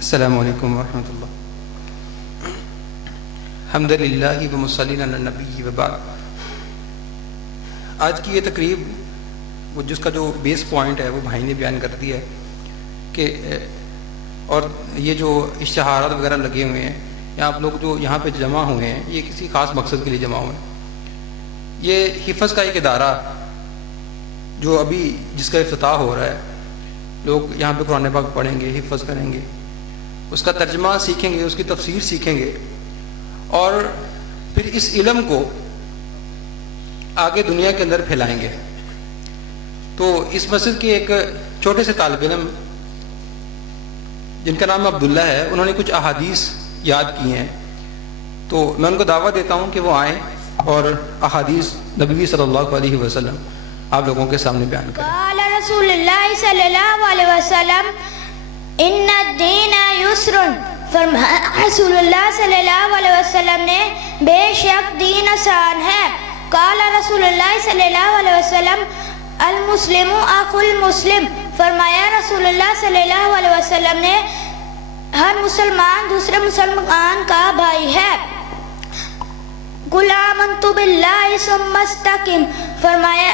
السلام علیکم ورحمۃ اللہ. الحمد للہ ومصلیٰ علی النبی وبعد. آج کی یہ تقریب وہ جس کا جو بیس پوائنٹ ہے وہ بھائی نے بیان کر دیا ہے کہ اور یہ جو اشتہارات وغیرہ لگے ہوئے ہیں یا آپ لوگ جو یہاں پہ جمع ہوئے ہیں یہ کسی خاص مقصد کے لیے جمع ہوئے ہیں. یہ حفظ کا ایک ادارہ جو ابھی جس کا افتتاح ہو رہا ہے، لوگ یہاں پہ قرآن پاک پڑھیں گے، حفظ کریں گے، اس کا ترجمہ سیکھیں گے، اس کی تفسیر سیکھیں گے اور پھر اس علم کو آگے دنیا کے اندر پھیلائیں گے. تو اس مسجد کے ایک چھوٹے سے طالب علم جن کا نام عبداللہ ہے، انہوں نے کچھ احادیث یاد کی ہیں، تو میں ان کو دعوت دیتا ہوں کہ وہ آئیں اور احادیث نبوی صلی اللہ علیہ وسلم آپ لوگوں کے سامنے بیان کریں. قال رسول اللہ صلی اللہ علیہ وسلم ان الدین یسر. فرمایا رسول اللہ صلی اللہ علیہ وسلم نے بے شک دین آسان ہے. قال رسول اللہ صلی اللہ علیہ وسلم المسلم اخو المسلم. فرمایا رسول اللہ صلی اللہ علیہ وسلم نے ہر مسلمان دوسرے مسلمان کا بھائی ہے. قل آمنت باللہ ثم استقم. فرمایا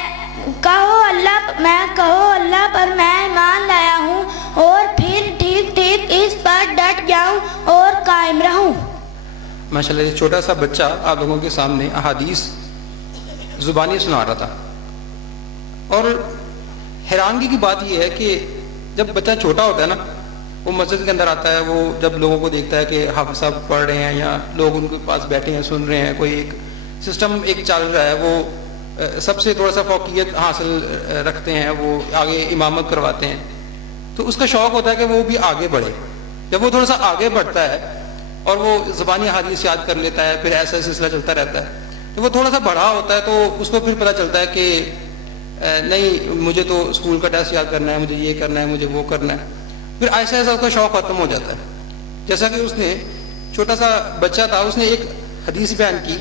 کہو اللہ پر میں ایمان لایا ہوں اور پھر ٹھیک ٹھیک اس پر ڈٹ جاؤں اور قائم رہوں. ماشاءاللہ یہ چھوٹا سا بچہ آپ لوگوں کے سامنے احادیث زبانی سنا رہا تھا. اور حیرانگی کی بات یہ ہے کہ جب بچہ چھوٹا ہوتا ہے نا، وہ مسجد کے اندر آتا ہے، وہ جب لوگوں کو دیکھتا ہے کہ حافظ صاحب پڑھ رہے ہیں یا لوگ ان کے پاس بیٹھے ہیں سن رہے ہیں، کوئی ایک سسٹم ایک چل رہا ہے، وہ سب سے تھوڑا سا فوقیت حاصل رکھتے ہیں، وہ آگے امامت کرواتے ہیں، تو اس کا شوق ہوتا ہے کہ وہ بھی آگے بڑھے. جب وہ تھوڑا سا آگے بڑھتا ہے اور وہ زبانی حدیث یاد کر لیتا ہے، پھر ایسا سلسلہ چلتا رہتا ہے، تو وہ تھوڑا سا بڑا ہوتا ہے تو اس کو پھر پتہ چلتا ہے کہ نہیں مجھے تو اسکول کا ٹیسٹ یاد کرنا ہے، مجھے یہ کرنا ہے، مجھے وہ کرنا ہے. پھر ایسا ایسا اس کا شوق ختم ہو جاتا ہے. جیسا کہ اس نے چھوٹا سا بچہ تھا، اس نے ایک حدیث بیان کی